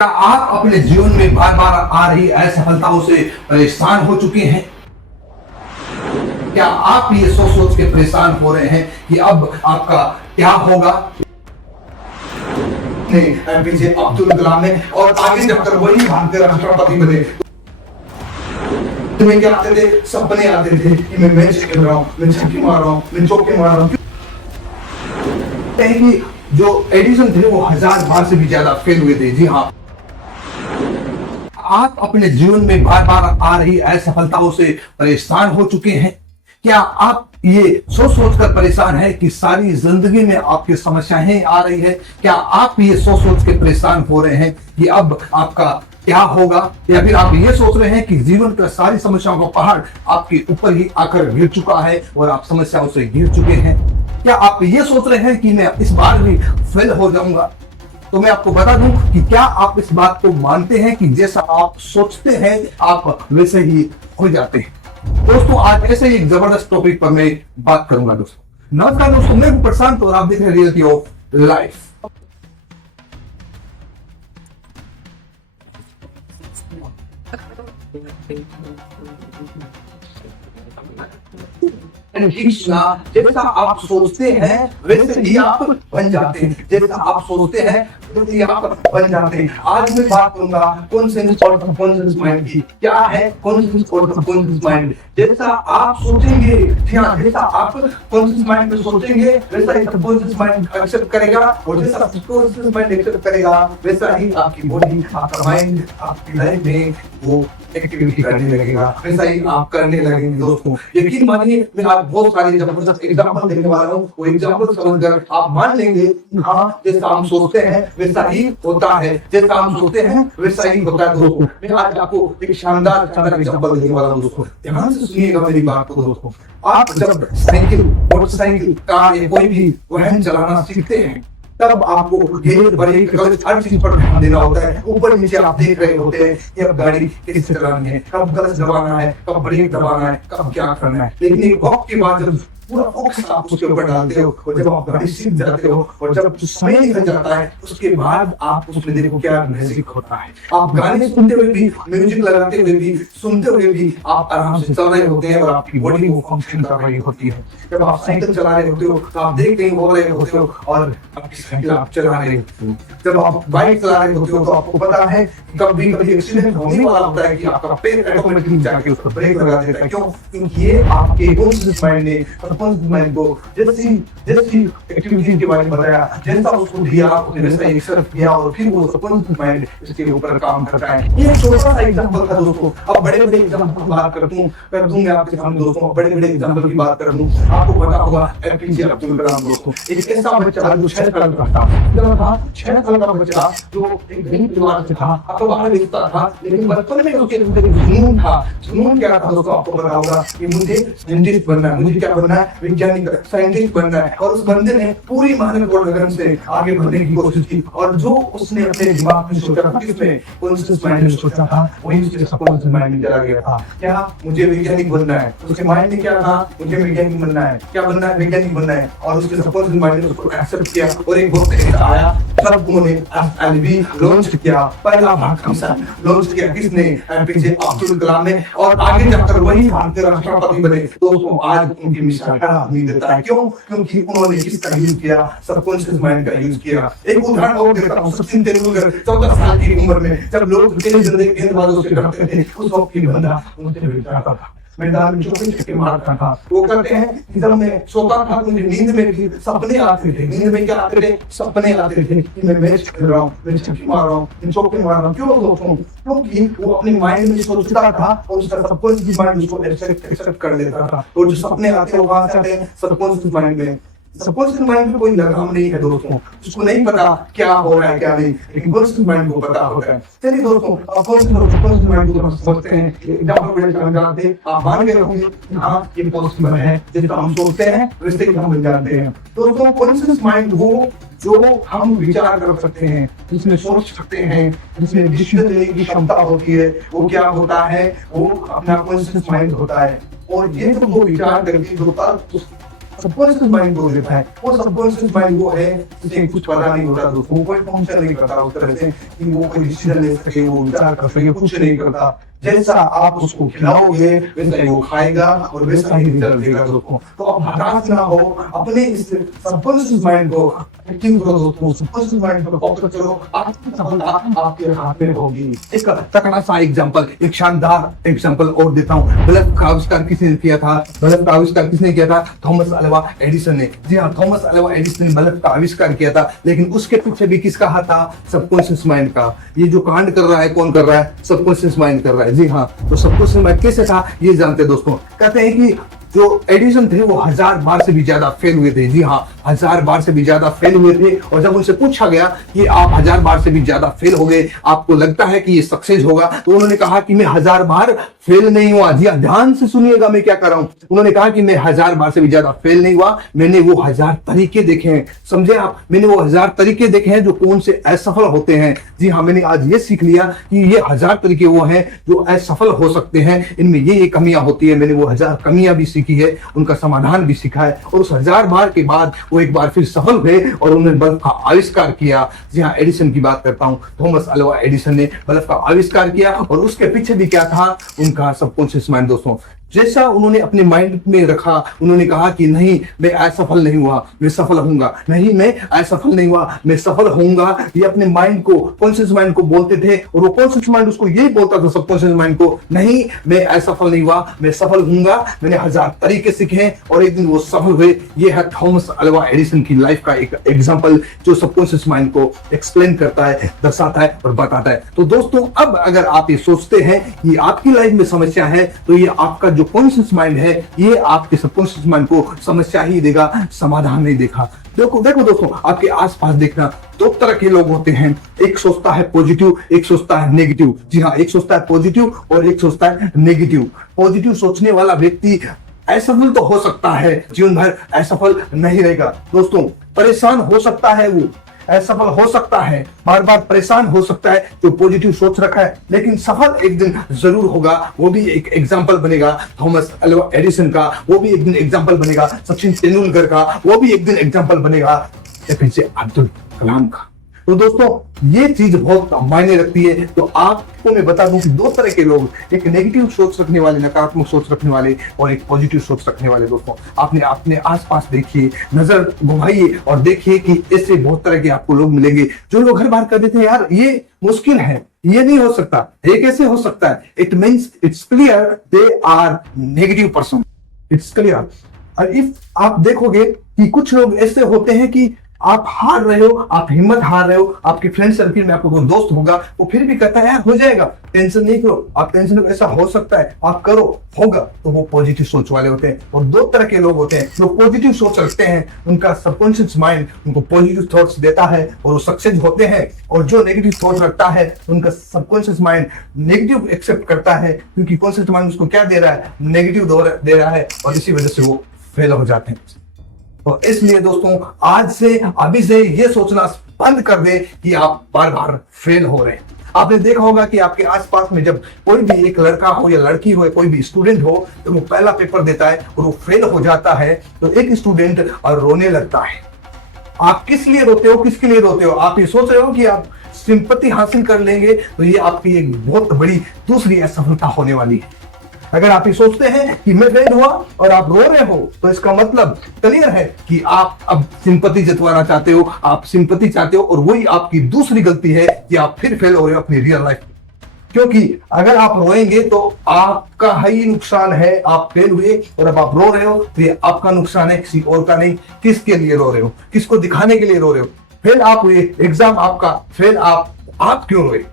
क्या आप अपने जीवन में बार बार आ रही असफलताओं से परेशान हो चुके हैं? क्या आप ये सोच सोच के परेशान हो रहे हैं कि अब आपका क्या होगा? नहीं, एपीजे अब्दुल कलाम ने और आगे जाकर वही भारतीय राष्ट्रपति बने। तुम्हें क्या आते थे? सपने आते थे कि मैं मैच खेल रहा हूँ, मैं छक्के मार रहा हूँ, मैं चौके मार रहा हूँ। कि जो एडिशन थे वो 1000 बार से भी ज्यादा फेल हुए थे। जी हाँ, आप अपने जीवन में बार बार आ रही असफलताओं से परेशान हो चुके हैं? क्या आप ये सोच सोच कर परेशान हैं कि सारी जिंदगी में आपकी समस्याएं आ रही है? क्या आप ये सोच सोच के परेशान हो रहे हैं कि अब आपका क्या होगा? या फिर आप ये सोच रहे हैं कि जीवन का सारी समस्याओं का पहाड़ आपके ऊपर ही आकर गिर चुका है और आप समस्याओं से गिर चुके हैं? क्या आप ये सोच रहे हैं कि मैं इस बार भी फेल हो जाऊंगा? तो मैं आपको बता दूं कि क्या आप इस बात को मानते हैं कि जैसा आप सोचते हैं आप वैसे ही हो जाते हैं? दोस्तों, आज ऐसे ही एक जबरदस्त टॉपिक पर मैं बात करूंगा। दोस्तों नमस्कार, दोस्तों मैं हूं प्रशांत और आप देख रहे हैं रियलिटी ऑफ लाइफ। जैसा आप सोचते हैं वैसे ही आप बन जाते हैं। जैसा आप सोचते हैं वैसे ही आप बन जाते हैं। आज मैं बात करूंगा कॉन्शियस और सबकॉन्शियस माइंड की। क्या है कॉन्शियस और सबकॉन्शियस माइंड? जैसा आप सोचेंगे, जैसा आप कॉन्शियस माइंड में सोचेंगे वैसा ही सबकॉन्शियस माइंड एक्सेप्ट करेगा, और जैसा सबकॉन्शियस माइंड एक्सेप्ट करेगा वैसा ही आपकी बॉडी, आपका माइंड आपकी लाइफ में वो एक्टिविटी करने लगेगा, वैसा ही आप करने लगेंगे। दोस्तों यकीन मानिए, मैं आज बहुत सारी जबरदस्त एग्जांपल देने वाला हूँ। वो एग्जांपल समझकर आप मान लेंगे हाँ, जैसा हम सोचते हैं वैसा ही होता है, जैसा हम सोचते हैं वैसा ही होता है। दोस्तों मैं आज आपको एक शानदार एग्जांपल देने वाला हूँ। दोस्तों ध्यान से सुनिएगा मेरी बात को। दोस्तों आप जब साइकिल, मोटरसाइकिल, कार या कोई भी वाहन चलाना सीखते हैं तब आपको गेयर, ब्रेक, हर चीज पर ध्यान देना होता है। ऊपर नीचे आप देख रहे होते हैं कि अब गाड़ी कैसे चलानी है, कब क्लच दबाना है, कब ब्रेक दबाना है, कब क्या करना है। लेकिन एक वक्त के बाद जब पूरा फोकस आप उसके ऊपर डालते हो और जब आप गाड़ी सीख जाते हो और जब समय निकल जाता है उसके बाद आप उसमें देखो क्या मैजिक होता है। आप गाने सुनते हुए भी, म्यूजिक लगाते हुए भी, सुनते हुए भी आप आराम से चल रहे होते हैं और आपकी बॉडी वो फंक्शन कर रही होती है। जब आप साइकिल चला रहे होते हो तो आप देख रहे हो रहे होते हो और आपकी साइकिल आप चला रहे होते हो। जब आप बाइक चला रहे होते हो तो आपको पता है कभी कभी एक्सीडेंट होने वाला होता है कि आपका पैर ऑटोमेटिकली जाके उस पर ब्रेक लगा देता है। क्यों? क्योंकि ये आपके कॉन्शियस माइंड ने माइंड को जैसी एक्टिविटी के बारे में बताया, जैसा उसको दिया उसने वैसा ही एक्सेप्ट किया और फिर वो सबकॉन्शियस माइंड इसके ऊपर काम करता है। ये छोटा सा एग्जांपल था दोस्तों। अब बड़े बड़े एग्जांपल की बात कर दूंगा आपके सामने। दोस्तों बड़े बड़े एग्जांपल की बात कर दूं, आपको पता होगा एपीजे अब्दुल कलाम। दोस्तों एक ऐसा बच्चा जो 6 साल का था, 6 साल का बच्चा जो एक गरीब परिवार से था, अखबार बेचता था, लेकिन बचपन में उसके अंदर जुनून था। जुनून क्या था दोस्तों? आपको पता होगा कि मुझे साइंटिस्ट बनना है, मुझे क्या बनना है, वैज्ञानिक साइंटिस्ट बनना है। और उस बंदे ने पूरी मेहनत और लगन से आगे बढ़ने की कोशिश की और जो उसने अपने दिमाग में सोचा था, किसमें कॉन्शियस माइंड में सोचा था, वही उसके सबकॉन्शियस माइंड में चला गया था। क्या? मुझे वैज्ञानिक बनना है। उसके माइंड में क्या था? मुझे वैज्ञानिक बनना है। क्या बनना है? वैज्ञानिक बनना है। और उसके सबकॉन्शियस माइंड ने उसको एक्सेप्ट किया और एक वक्त ऐसा आया जब उन्होंने एलवी लॉन्च किया, पहला भारत का मिसाइल लॉन्च किया। किसने? एपीजे अब्दुल कलाम ने, और आगे जाकर वही भारतीय राष्ट्रपति बने। दोस्तों आज उनकी मिसाइल का नहीं देता है। क्यों? क्योंकि उन्होंने किसका यूज किया? सबकॉन्शियस माइंड का यूज किया। एक उदाहरण और देता हूं। सचिन तेंदुलकर 14 साल की उम्र में जब लोग गेंदबाजों से डरते थे, उस वक्त की बंदा उनसे जाता था, मैदान में चौके छक्के मारता था। वो कहते हैं कि जब मैं सोता था मुझे नींद में भी सपने आते थे। नींद में क्या आते थे? सपने आते थे कि मैं मैच खेल रहा हूँ, मैं छक्के मार रहा हूँ, मैं चौके मार रहा हूँ। क्यों दोस्तों? क्योंकि वो अपने माइंड में सोचता था और उसका सबकॉन्शियस माइंड उसको एक्सेप्ट कर लेता था। और जो सपने आते हैं वो कहाँ से आते हैं? सबकॉन्शियस माइंड में। सबकॉन्शियस माइंड में कोई लगाम नहीं है दोस्तों, उसको नहीं पता क्या हो रहा है क्या नहीं, लेकिन कॉन्शियस माइंड को पता होता है। चलिए दोस्तों, कॉन्शियस माइंड को समझते हैं। एग्जांपल जानते हैं, आप मान गए होंगे हाँ ये कॉन्शियस माइंड है, जैसे हम सोचते हैं वैसे ही हम जानते हैं। दोस्तों कॉन्शियस माइंड वो जो हम विचार कर सकते हैं, जिसमें सोच सकते हैं, जिसमें डिसीजन लेने की क्षमता होती है, वो क्या होता है? वो अपना कॉन्शियस माइंड होता है। और ये तो वो विचार करके जो सबकॉन्शियस माइंड को देता है। वो सबकॉन्शियस माइंड वो है जिसे कुछ पता नहीं होता दोस्तों, कोई फंक्शन नहीं करता उस तरह से कि वो कोई डिसीजन ले सके, वो विचार कर सके, कुछ नहीं करता। जैसा आप उसको खिलाओगे वैसा ही वो खाएगा और वैसा ही रिजल्ट देगा दोस्तों। तो अब हताश ना हो, अपने इस सबकॉन्शियस माइंड को एक्टिव करो दोस्तों, सबकॉन्शियस माइंड को फोकस करो, आपकी सफलता आपके हाथ में होगी। इसका तगड़ा सा एग्जांपल, एक शानदार एग्जांपल और देता हूँ। बल्ब का आविष्कार किसने किया था? बल्ब का आविष्कार किसने किया था? थॉमस अल्वा एडिसन ने। जी हाँ, थॉमस अल्वा एडिसन ने बल्ब का आविष्कार किया था, लेकिन उसके पीछे भी किसका हाथ था? सबकॉन्शियस माइंड का। ये जो कांड कर रहा है कौन कर रहा है? सबकॉन्शियस माइंड कर रहा है। जी हाँ, तो सबकॉन्शियस माइंड कैसे था ये जानते हैं दोस्तों। कहते हैं कि जो एडिसन थे वो 1000 बार से भी ज्यादा फेल हुए थे। जी हाँ, 1000 बार से भी ज्यादा फेल हुए थे। और जब उनसे पूछा गया कि आप 1000 बार से भी ज्यादा फेल हो गए, आपको लगता है कि ये सक्सेस होगा? तो उन्होंने कहा कि मैं 1000 बार फेल नहीं हुआ। जी हाँ, ध्यान से सुनिएगा मैं क्या कर रहा हूं। उन्होंने कहा कि मैं 1000 बार से भी ज्यादा फेल नहीं हुआ, मैंने वो 1000 तरीके देखे हैं। समझे आप? मैंने वो 1000 तरीके देखे हैं जो कौन से असफल होते हैं। जी हाँ, मैंने आज ये सीख लिया कि ये 1000 तरीके वो हैं जो असफल हो सकते हैं, इनमें ये कमियां होती है। मैंने वो 1000 कमियां भी सीखी है, उनका समाधान भी सीखा है। और उस 1000 बार के बाद वो एक बार फिर सफल हुए और उन्होंने बल्ब का आविष्कार किया। जी हाँ, एडिसन की बात करता हूँ। थॉमस अल्वा एडिसन ने बल्ब का आविष्कार किया और उसके पीछे भी क्या था? उनका सबकॉन्शियस माइंड दोस्तों। जैसा उन्होंने अपने माइंड में रखा, उन्होंने कहा कि नहीं मैं असफल नहीं हुआ, मैं सफल होऊंगा। नहीं मैं असफल नहीं हुआ, मैं सफल होऊंगा। ये अपने माइंड को, कॉन्शियस माइंड को बोलते थे और वो कॉन्शियस माइंड उसको यही बोलता था सबकॉन्शियस माइंड को, नहीं मैं असफल नहीं हुआ, मैं सफल होऊंगा। मैंने 1000 तरीके सीखे और एक दिन वो सफल हुए। ये है थॉमस अल्वा एडिसन की लाइफ का एक एग्जांपल जो सबकॉन्शियस माइंड को एक्सप्लेन करता है, दर्शाता है और बताता है। तो दोस्तों, अब अगर आप ये सोचते हैं कि आपकी लाइफ में समस्या है, तो ये आपका जो कॉन्शियस माइंड है ये आपके सबकॉन्शियस माइंड को समस्या ही देगा, समाधान नहीं देगा। देखो दोस्तों, आपके आसपास देखना, दो तरह के लोग होते हैं। एक सोचता है पॉजिटिव, एक सोचता है नेगेटिव। जी हाँ, एक सोचता है पॉजिटिव और एक सोचता है नेगेटिव। पॉजिटिव सोचने वाला व्यक्ति असफल तो हो सकता है, जीवन भर असफल नहीं रहेगा दोस्तों। परेशान हो सकता है, वो असफल हो सकता है, बार बार परेशान हो सकता है जो पॉजिटिव सोच रखा है, लेकिन सफल एक दिन जरूर होगा। वो भी एक एग्जांपल बनेगा थॉमस अल्वा एडिसन का, वो भी एक दिन एग्जांपल बनेगा सचिन तेंदुलकर का, वो भी एक दिन एग्जांपल बनेगा एपीजे अब्दुल कलाम का। तो दोस्तों, ये चीज बहुत मायने रखती है। तो आपको मैं बता दूं कि दो तरह के लोग, एक नेगेटिव सोच रखने वाले, नकारात्मक सोच रखने वाले, और एक पॉजिटिव सोच रखने वाले। दोस्तों, आपने अपने आसपास देखिए, नजर घुमाइए और देखिए कि ऐसे बहुत तरह के आपको लोग मिलेंगे जो लोग हर बार कर देते हैं, यार ये मुश्किल है, ये नहीं हो सकता, ये कैसे हो सकता है। It means it's clear they are negative person, it's clear. और इफ आप देखोगे कि कुछ लोग ऐसे होते हैं कि आप हार रहे हो, आप हिम्मत हार रहे हो, आपके फ्रेंड सर्किल में आपको कोई दोस्त होगा वो फिर भी कहता है यार हो जाएगा, टेंशन नहीं करो, आप टेंशन नहीं करो, ऐसा हो सकता है, आप करो, होगा। तो वो पॉजिटिव सोच वाले होते हैं। और दो तरह के लोग होते हैं जो पॉजिटिव सोच रखते हैं, उनका सबकॉन्शियस माइंड उनको पॉजिटिव थॉट्स देता है और वो सक्सेस होते हैं। और जो नेगेटिव थॉट रखता है, उनका सबकॉन्शियस माइंड नेगेटिव एक्सेप्ट करता है, क्योंकि कॉन्शियस माइंड उसको क्या दे रहा है? नेगेटिव दे रहा है, और इसी वजह से वो फेल हो जाते हैं। तो इसलिए दोस्तों, आज से, अभी से ये सोचना बंद कर दे कि आप बार बार फेल हो रहे हैं। आपने देखा होगा कि आपके आसपास में जब कोई भी एक लड़का हो या लड़की हो, कोई भी स्टूडेंट हो, तो वो पहला पेपर देता है और वो फेल हो जाता है, तो एक स्टूडेंट रोने लगता है। आप किस लिए रोते हो? किसके लिए रोते हो? आप ये सोच रहे हो कि आप सिंपैथी हासिल कर लेंगे, तो ये आपकी एक बहुत बड़ी दूसरी असफलता होने वाली है। अगर आप ये सोचते हैं कि मैं फेल हुआ और आप रो रहे हो, तो इसका मतलब क्लियर है कि आप अब सिंपैथी जतवाना चाहते हो, आप सिंपैथी चाहते हो, और वही आपकी दूसरी गलती है कि आप फिर फेल हो रहे हो अपनी रियल लाइफ में। क्योंकि अगर आप रोएंगे तो आपका ही नुकसान है, आप फेल हुए, और अब आप रो रहे हो तो ये आपका नुकसान है, किसी और का नहीं। किसके लिए रो रहे हो? किसको दिखाने के लिए रो रहे हो? फेल आप हुए, एग्जाम आपका फेल, आप क्यों रोए?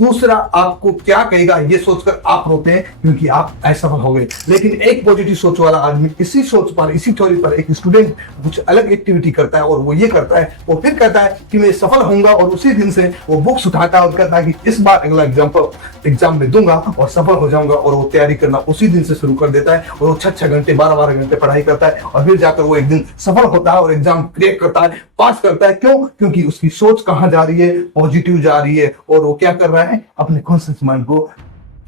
दूसरा आपको क्या कहेगा ये सोचकर आप रोते हैं क्योंकि आप असफल हो गए। लेकिन एक पॉजिटिव सोच वाला आदमी इसी सोच पर, इसी थ्योरी पर, एक स्टूडेंट कुछ अलग एक्टिविटी करता है और वो ये करता है, वो फिर कहता है कि मैं सफल होऊंगा, और उसी दिन से वो बुक्स उठाता है और कहता है कि इस बार अगला एग्जाम में दूंगा और सफल हो जाऊंगा, और वो तैयारी करना उसी दिन से शुरू कर देता है, और वो 6 घंटे 12 घंटे पढ़ाई करता है, और फिर जाकर वो एक दिन सफल होता है और एग्जाम क्रैक करता है, पास करता है। क्यों? क्योंकि उसकी सोच कहां जा रही है? पॉजिटिव जा रही है। और वो क्या कर रहा है? अपने कॉन्शियस माइंड को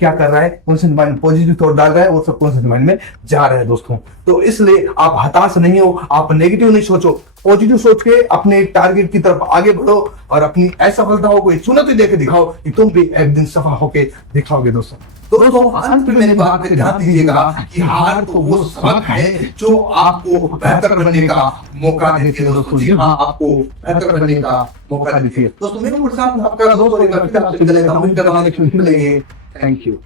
क्या कर रहा है, कॉन्शियस माइंड पॉजिटिव थॉट डाल रहा है और सब कॉन्शियस माइंड में जा रहा है दोस्तों। तो इसलिए आप हताश नहीं हो, आप नेगेटिव नहीं सोचो, पॉजिटिव सोच के अपने टारगेट की तरफ आगे बढ़ो और अपनी असफलताओं को चुनौती देके दिखाओ कि तुम भी एक दिन सफल होके दिखाओगे दोस्तों। तो दोस्तों अंत में मेरी बात पे ध्यान दीजिएगा कि हार तो वो सबक है जो आपको बेहतर बनने का मौका देती है दोस्तों। जी हाँ, आपको बेहतर बनने का मौका देती है दोस्तों। मेरे साथ आपका दोस्त मिलेंगे। Thank you.